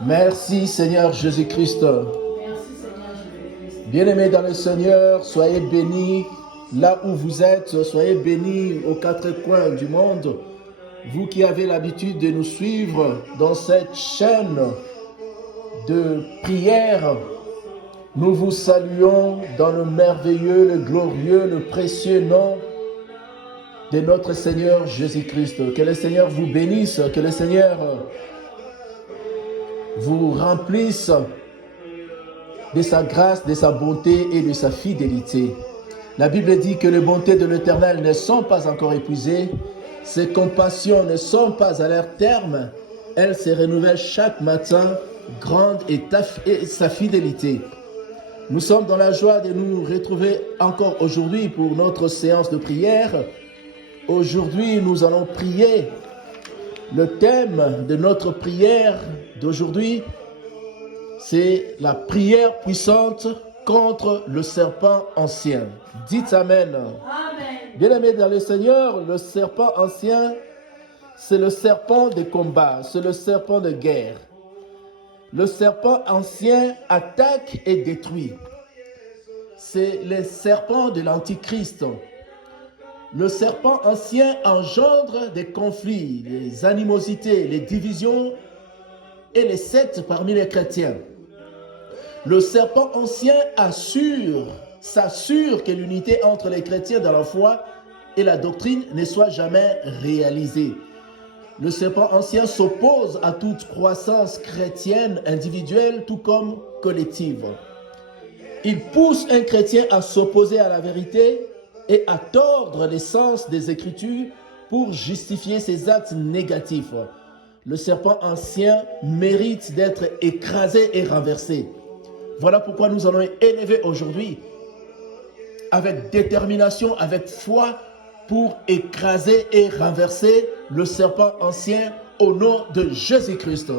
Merci Seigneur Jésus-Christ. Bien-aimés dans le Seigneur, soyez bénis là où vous êtes, soyez bénis aux quatre coins du monde. Vous qui avez l'habitude de nous suivre dans cette chaîne de prière, nous vous saluons dans le merveilleux, le glorieux, le précieux nom de notre Seigneur Jésus-Christ. Que le Seigneur vous bénisse, que le Seigneur vous remplisse de sa grâce, de sa bonté et de sa fidélité. La Bible dit que les bontés de l'Éternel ne sont pas encore épuisées, ses compassions ne sont pas à leur terme, elles se renouvellent chaque matin, grande est sa fidélité. Nous sommes dans la joie de nous retrouver encore aujourd'hui pour notre séance de prière. Aujourd'hui, nous allons prier. Le thème de notre prière d'aujourd'hui, c'est la prière puissante contre le serpent ancien. Dites Amen. Amen. Bien-aimés dans le Seigneur, le serpent ancien, c'est le serpent de combat, c'est le serpent de guerre. Le serpent ancien attaque et détruit. C'est le serpent de l'Antichrist. Le serpent ancien engendre des conflits, des animosités, les divisions et les sectes parmi les chrétiens. Le serpent ancien s'assure que l'unité entre les chrétiens dans la foi et la doctrine ne soit jamais réalisée. Le serpent ancien s'oppose à toute croissance chrétienne individuelle tout comme collective. Il pousse un chrétien à s'opposer à la vérité et à tordre l'essence des Écritures pour justifier ses actes négatifs. Le serpent ancien mérite d'être écrasé et renversé. Voilà pourquoi nous allons élever aujourd'hui avec détermination, avec foi, pour écraser et renverser le serpent ancien au nom de Jésus-Christ.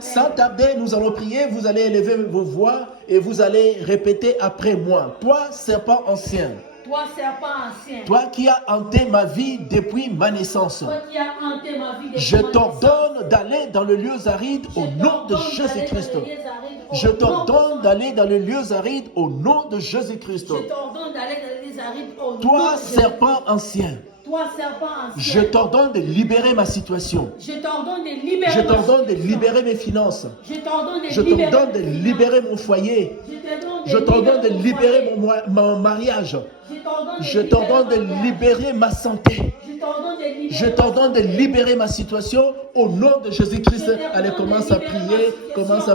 Sans tarder, nous allons prier, vous allez élever vos voix et vous allez répéter après moi. Toi, serpent ancien. Toi, serpent ancien. Toi qui as hanté ma vie depuis ma naissance. Toi qui as hanté ma vie depuis Je ma naissance. t'ordonne d'aller dans le lieu aride au nom de Jésus-Christ. Je t'ordonne d'aller dans le lieu aride au nom de Jésus-Christ. Je t'ordonne d'aller dans les lieux arides au nom de Toi, Jésus-Christ. serpent ancien. Toi, serpent ancien. Je t'ordonne de libérer ma situation. Je t'ordonne de libérer Je ma t'ordonne de situation. libérer mes finances. Je t'ordonne de Je libérer t'ordonne de mes finances. libérer mon foyer. Je t'ordonne de libérer mon mariage. Je t'ordonne de libérer ma santé. Je t'ordonne de libérer ma situation au nom de Jésus-Christ. Allez, commence à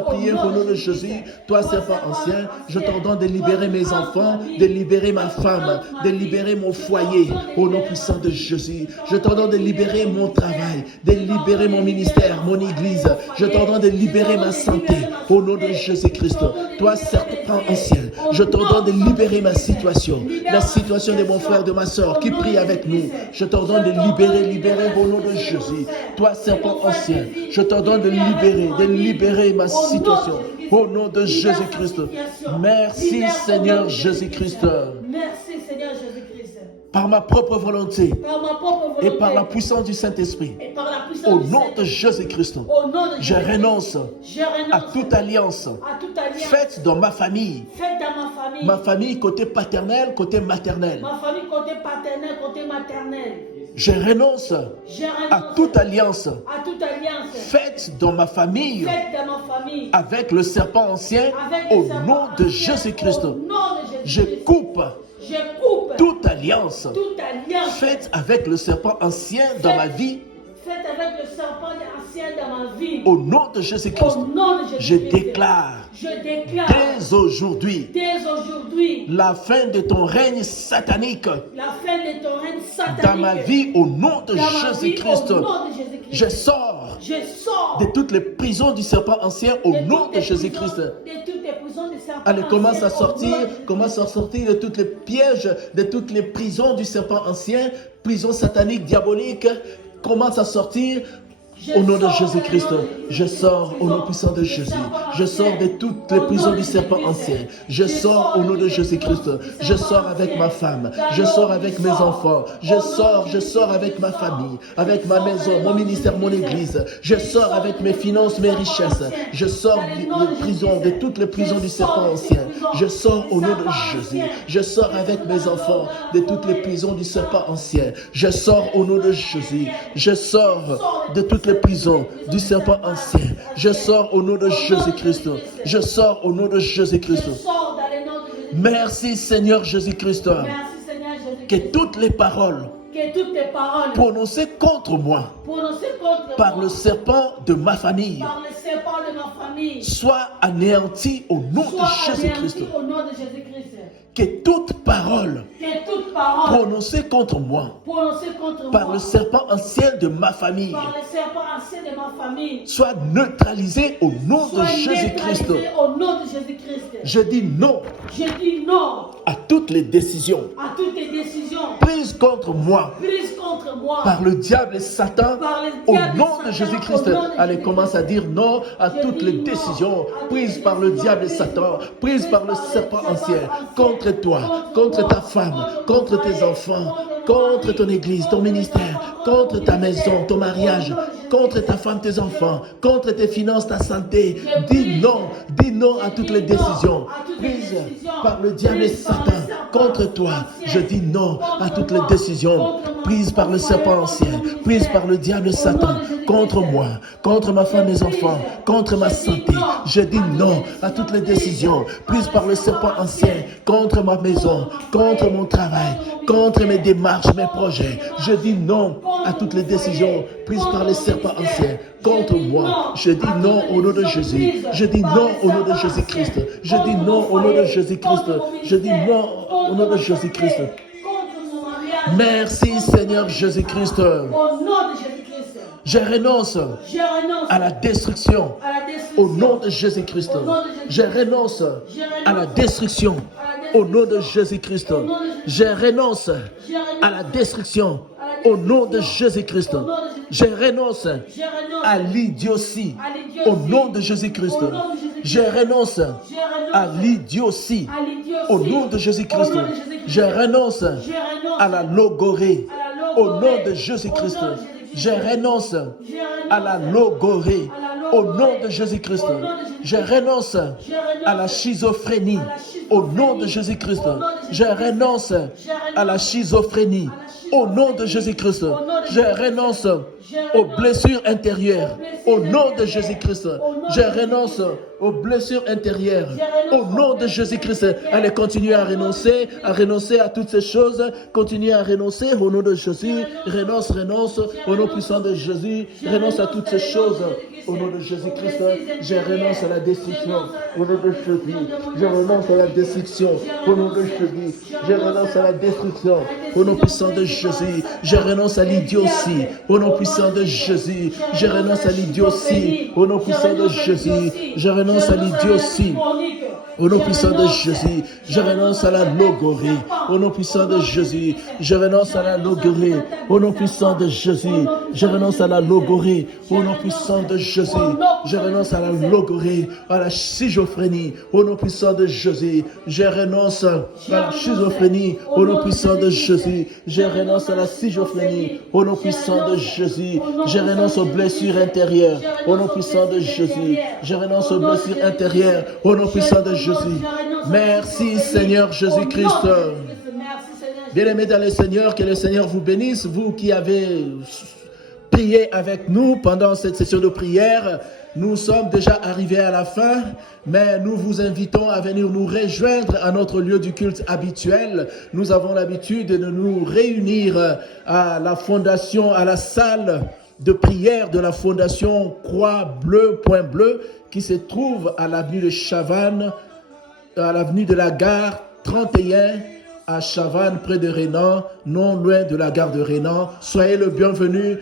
prier au nom de Jésus. Toi, serpent ancien, je t'ordonne de libérer mes enfants, de libérer ma femme, de libérer mon foyer au nom puissant de Jésus. Je t'ordonne de libérer mon travail, de libérer mon ministère, mon église. Je t'ordonne de libérer ma santé au nom de Jésus-Christ. Toi, serpent ancien, je t'ordonne de libérer ma situation, la situation de mon frère, de ma soeur qui prie avec nous. Je t'ordonne de libérer au nom de Jésus. Toi, serpent ancien, je t'ordonne de libérer ma situation au nom de Jésus-Christ. Merci Seigneur Jésus-Christ. Merci Seigneur Jésus-Christ. Par ma propre volonté Par ma propre volonté et par la puissance du Saint-Esprit, et par la puissance au du nom Saint-Esprit. de Jésus-Christ, Au nom de je Jésus-Christ. renonce Je renonce à toute alliance à toute alliance faite dans ma famille, faite dans ma famille, côté paternel, côté maternel. ma famille côté paternel, côté maternel. Je renonce Je à renonce toute alliance à toute alliance faite dans ma famille faite dans ma famille avec le serpent ancien avec le au serpent nom de ancien, Jésus-Christ. au nom de Je Jésus-Christ. coupe Je coupe toute alliance toute alliance faite avec le serpent ancien dans ma vie faite avec le serpent ancien dans ma vie. au nom de Jésus-Christ. Au nom de Je Jésus-Christ. déclare Je déclare dès aujourd'hui dès aujourd'hui la fin de ton règne satanique la fin de ton règne satanique dans ma vie au nom de dans ma vie, Jésus-Christ. au nom de Jésus-Christ. Je sors Je sors de toutes les prisons du serpent ancien au nom de Jésus-Christ. De toutes les prisons du serpent Allez, commence à ancien, au sortir, nom de Jésus-Christ. commence à sortir de tous les pièges, de toutes les prisons du serpent ancien, prisons sataniques, diaboliques. Commence à sortir Au nom de Jésus-Christ, je sors au nom puissant de Jésus. Je sors de toutes les prisons du serpent ancien. Je sors au nom de Jésus-Christ. Je sors avec ma femme. Je sors avec mes enfants. Je sors avec ma famille, avec ma maison, mon ministère, mon église. Je sors avec mes finances, mes richesses. Je sors de prison, de toutes les prisons du serpent ancien. Je sors au nom de Jésus. Je sors avec mes enfants de toutes les prisons du serpent ancien. Je sors au nom de Jésus. Je sors de toutes les prisons du serpent ancien. Je sors au nom de Jésus-Christ. Je sors au nom de Jésus-Christ. Merci Seigneur Jésus-Christ. Que toutes les paroles prononcées contre moi par le serpent de ma famille soient anéanties au nom de Jésus-Christ. Que toute parole prononcée contre moi par le serpent ancien de ma famille soit neutralisée au nom de Jésus-Christ. Je dis non à toutes les décisions prises contre moi par le diable et Satan au nom de Jésus-Christ. Allez, commence à dire non à toutes les décisions prises par le diable et Satan, prises par le serpent ancien contre toi, contre ta femme, contre tes enfants, contre ton église, ton ministère, contre ta maison, ton mariage, contre ta femme, tes enfants, contre tes finances, ta santé. Dis non à toutes les décisions prises par le diable et Satan contre toi. Je dis non à toutes les décisions prises par le serpent ancien, prises par le diable et Satan contre moi, contre ma femme, mes enfants, contre ma santé. Je dis non à toutes les décisions prises par le serpent ancien contre ma maison, contre mon travail, contre mes démarches, mes projets. Je dis non à toutes les décisions prises par les serpents anciens contre moi. Je dis non au nom de Jésus. Je dis non au nom de Jésus-Christ. Je dis non au nom de Jésus-Christ. Je dis non au nom de Jésus-Christ. Merci Seigneur Jésus-Christ. Je renonce à la destruction au nom de Jésus-Christ. Je renonce à la destruction au nom de Jésus-Christ. Je renonce à la destruction au nom de Jésus-Christ. Je renonce à l'idiotie au nom de Jésus-Christ. Je renonce à l'idiotie au nom de Jésus-Christ. Je renonce à la logorée au nom de Jésus-Christ. Je renonce à la logorée au nom de Jésus-Christ. Je renonce à la schizophrénie au nom de Jésus-Christ. Je renonce à la schizophrénie au nom de Jésus-Christ. Je renonce aux blessures intérieures au nom de Jésus-Christ. Je renonce aux blessures intérieures au nom de Jésus-Christ. Allez, continuez à renoncer à toutes ces choses. Continuez à renoncer au nom de Jésus. Renonce au nom puissant de Jésus. Renonce à toutes ces choses au nom de Jésus-Christ. Je renonce à la destruction au nom de Jésus. Je renonce à la destruction au nom de Jésus. Je renonce à la destruction au nom puissant de Jésus. Je renonce à l'idiotie au nom puissant de Jésus. Je renonce à l'idiotie au nom puissant de Jésus. Je renonce à l'idiotie au nom puissant de Jésus. Je renonce à la logorée au nom puissant de Jésus. Je renonce à la logorée au nom puissant de Jésus. Je renonce à la logorée au nom puissant de Jésus. Je renonce à la logorée, à la schizophrénie au nom puissant de Jésus. Je renonce à la schizophrénie au nom puissant de Jésus. Je renonce à la schizophrénie au nom puissant de Jésus. Je renonce aux blessures intérieures au nom puissant de Jésus. Je renonce aux blessures intérieures au nom puissant de Jésus. Merci Seigneur Jésus-Christ. Bien-aimés dans le Seigneur, que le Seigneur vous bénisse, vous qui avez prié avec nous pendant cette session de prière. Nous sommes déjà arrivés à la fin, mais nous vous invitons à venir nous rejoindre à notre lieu du culte habituel. Nous avons l'habitude de nous réunir à la fondation, à la salle de prière de la fondation Croix Bleu, Point Bleu, qui se trouve à l'avenue de Chavannes, à l'avenue de la gare 31, à Chavannes, près de Rénan, non loin de la gare de Rénan. Soyez le bienvenu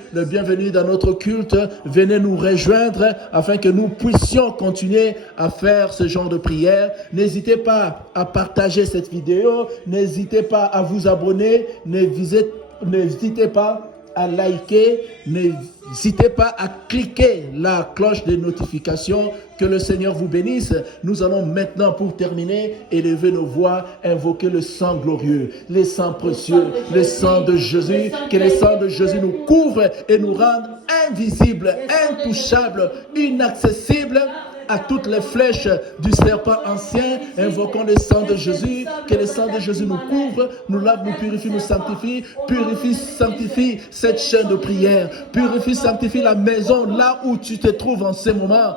dans notre culte. Venez nous rejoindre afin que nous puissions continuer à faire ce genre de prière. N'hésitez pas à partager cette vidéo. N'hésitez pas à vous abonner. N'hésitez pas à liker, n'hésitez pas à cliquer la cloche de notification. Que le Seigneur vous bénisse. Nous allons maintenant, pour terminer, élever nos voix, invoquer le sang glorieux, les sangs précieux, le sang de Jésus. Que le sang de Jésus nous couvre et nous rende invisibles, intouchables, inaccessibles à toutes les flèches du serpent ancien. Invoquons le sang de Jésus. Que le sang de Jésus nous couvre, nous lave, nous purifie, nous sanctifie. Purifie, sanctifie cette chaîne de prière. Purifie, sanctifie la maison là où tu te trouves en ce moment.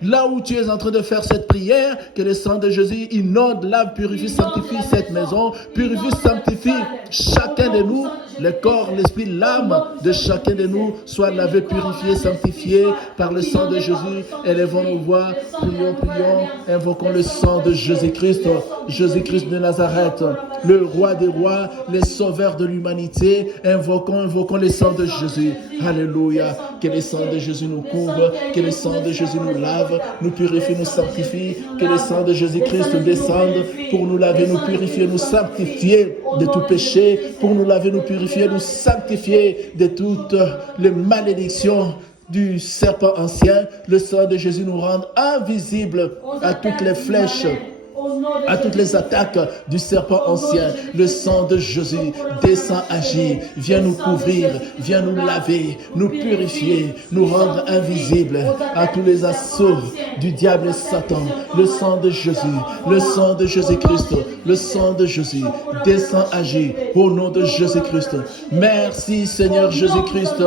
Là où tu es en train de faire cette prière, que le sang de Jésus inonde, lave, purifie, sanctifie cette maison, purifie, sanctifie chacun de nous, le corps, l'esprit, l'âme de chacun de nous soit lavé, purifié, sanctifié par le sang de Jésus. Élevons nos voix, prions, prions, invoquons le sang de Jésus-Christ, Jésus-Christ de Nazareth, le roi des rois, le sauveur de l'humanité. Invoquons le sang de Jésus. Alléluia. Que le sang de Jésus nous couvre, que le sang de Jésus nous lave, nous purifie, nous sanctifie, que le sang de Jésus-Christ descende pour nous laver, nous purifier, nous sanctifier de tout péché, pour nous laver, nous purifier, nous sanctifier de toutes les malédictions du serpent ancien. Le sang de Jésus nous rend invisibles à toutes les flèches, à toutes les attaques du serpent ancien. Le sang de Jésus descend, agit, vient nous couvrir, vient nous laver, nous purifier, nous rendre invisibles à tous les assauts du diable et Satan. Le sang de Jésus, le sang de Jésus-Christ, le sang de Jésus descend, agit au nom de Jésus-Christ. Merci Seigneur Jésus-Christ.